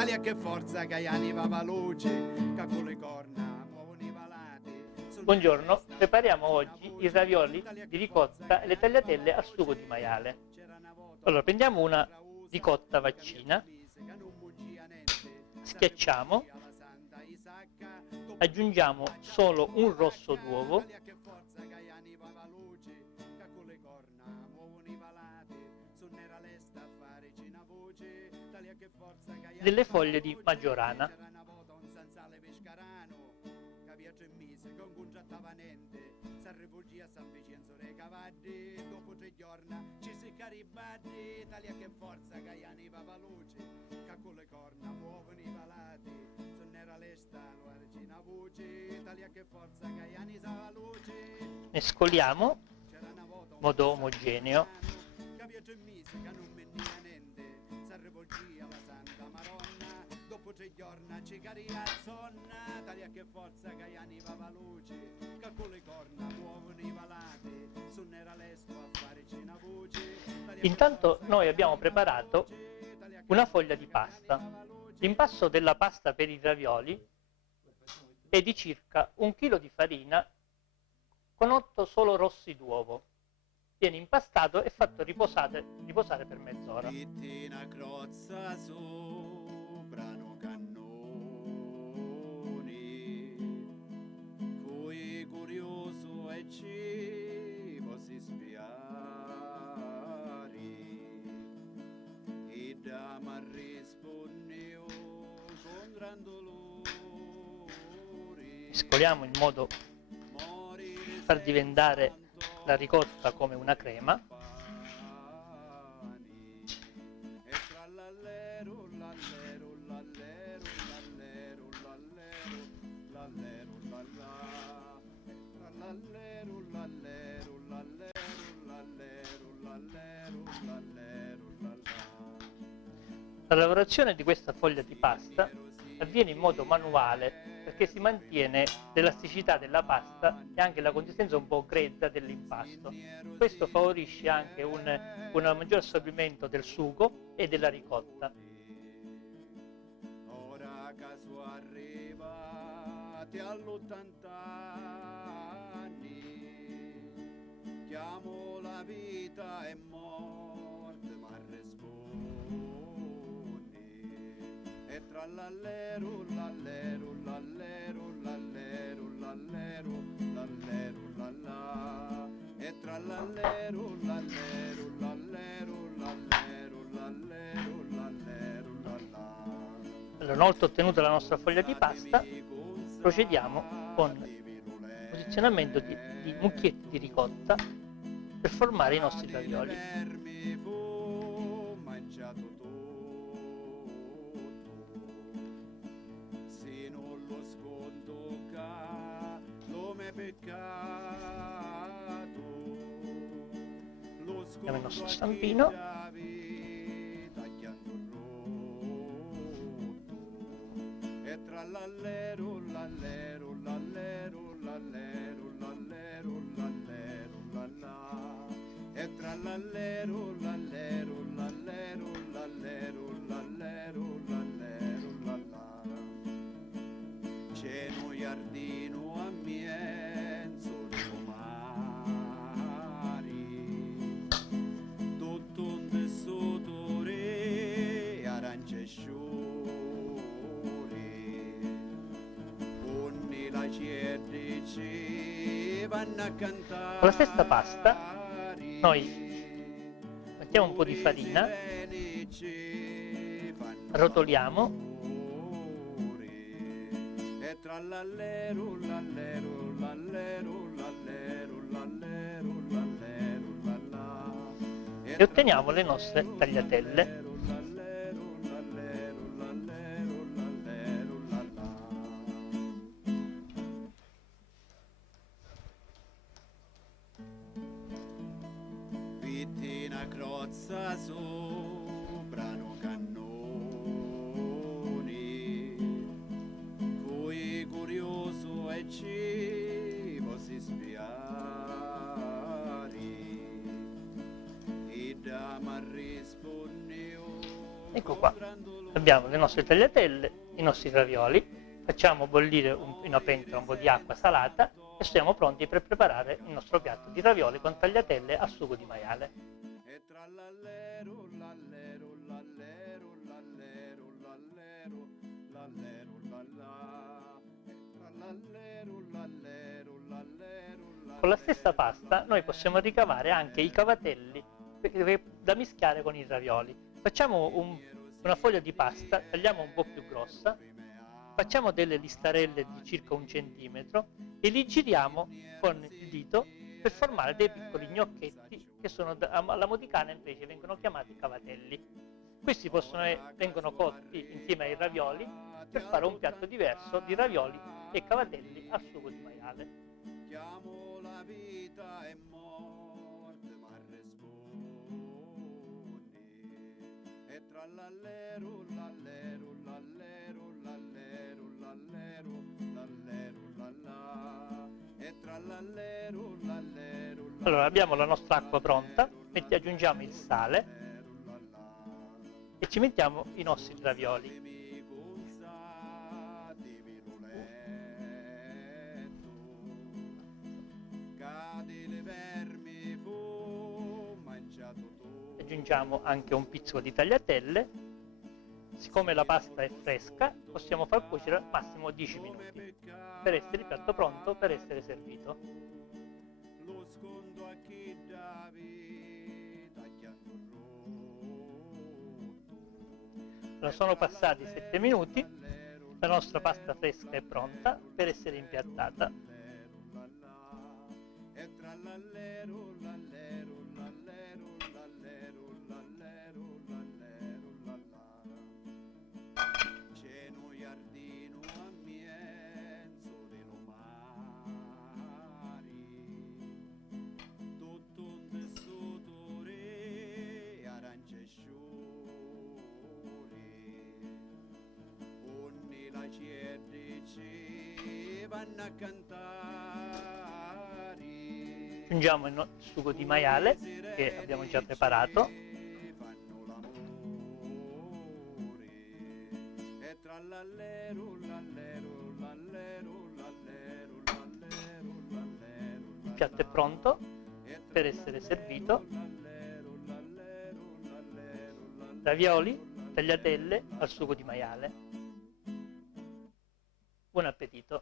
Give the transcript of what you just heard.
Italia che forza, Caiani va veloce, che con le corna muovono i palati. Buongiorno, prepariamo oggi i ravioli di ricotta e le tagliatelle al sugo di maiale. Allora, prendiamo una ricotta vaccina, schiacciamo, aggiungiamo solo un rosso d'uovo, delle foglie di maggiorana. Mescoliamo in modo omogeneo. Intanto noi abbiamo preparato una foglia di pasta. L'impasto della pasta per i ravioli è di circa 1 chilo di farina con 8 solo rossi d'uovo. Viene impastato e fatto riposare per mezz'ora. Mescoliamo in modo da far diventare la ricotta come una crema. La lavorazione di questa foglia di pasta avviene in modo manuale perché si mantiene l'elasticità della pasta e anche la consistenza un po' grezza dell'impasto. Questo favorisce anche un maggior assorbimento del sugo e della ricotta. Ora caso arrivati all'80 anni, chiamo la vita e morte, ma rispondi. E tra l'allero, l'allero, l'allero, l'allero, l'allero, l'allero, l'allà. E tra l'allero, l'allero, l'allero, l'allero, l'allero, l'allero, l'allà. Allora, una volta ottenuta la nostra foglia di pasta, procediamo con il posizionamento di mucchietti di ricotta per formare i nostri ravioli. Abbiamo il nostro stampino. E tra l'allero, l'allero, l'allero, l'allero, l'allero, l'allero, l'allà. E tra l'allero, l'allero, l'allero, l'allero, l'allero, l'allero, l'allà. C'è un giardino a Mienzo mari, tutto un tessuto re, arance sciure, ogni la cerdici vanno a cantare. Con la stessa pasta noi mettiamo un po' di farina, rotoliamo e tra l'allero, l'allero, l'allero, l'allero, l'allero, l'allero, l'allà. e otteniamo le nostre tagliatelle. Vittina crozza soprano cannoni, cui curioso e cibo si spiari, e da ma rispondeo. Ecco qua, Abbiamo le nostre tagliatelle, i nostri ravioli, facciamo bollire in una pentola un po' di acqua salata e siamo pronti per preparare il nostro piatto di ravioli con tagliatelle al sugo di maiale. E tra l'allero, l'allero, l'allero, l'allero, l'allero, l'allero, l'allà. E tra l'allero, l'allero, l'allero, Con la stessa pasta noi possiamo ricavare anche i cavatelli da mischiare con i ravioli. Facciamo una foglia di pasta, tagliamo un po' più grossa, facciamo delle listarelle di circa 1 centimetro e li giriamo con il dito per formare dei piccoli gnocchetti che alla modicana invece vengono chiamati cavatelli. Questi vengono cotti insieme ai ravioli per fare un piatto diverso di ravioli e cavatelli al sugo di maiale. chiamo la vita e morte, ma rispondi. E tra l'allero, l'allero, l'allero, l'allero, l'allero, l'allero, l'allà. E tra l'allero, l'allero, Allora abbiamo la nostra acqua pronta, aggiungiamo il sale e ci mettiamo i nostri ravioli. Aggiungiamo anche un pizzico di tagliatelle. Siccome la pasta è fresca, possiamo far cuocere al massimo 10 minuti per essere il piatto pronto per essere servito. Lo scondo a chi dà vita chiatto rotto. Sono passati 7 minuti, la nostra pasta fresca è pronta per essere impiattata. E tra l'allero, l'allero, l'allero, l'allero, l'allero, l'allero, l'allà. C'è un giardino a Mienzo de Lomari, tutto un tessuto re, arance e sciuri, ogni la ci vanno a cantare. Aggiungiamo il sugo di maiale che abbiamo già preparato. Il piatto è pronto per essere servito. Ravioli, tagliatelle al sugo di maiale. Buon appetito!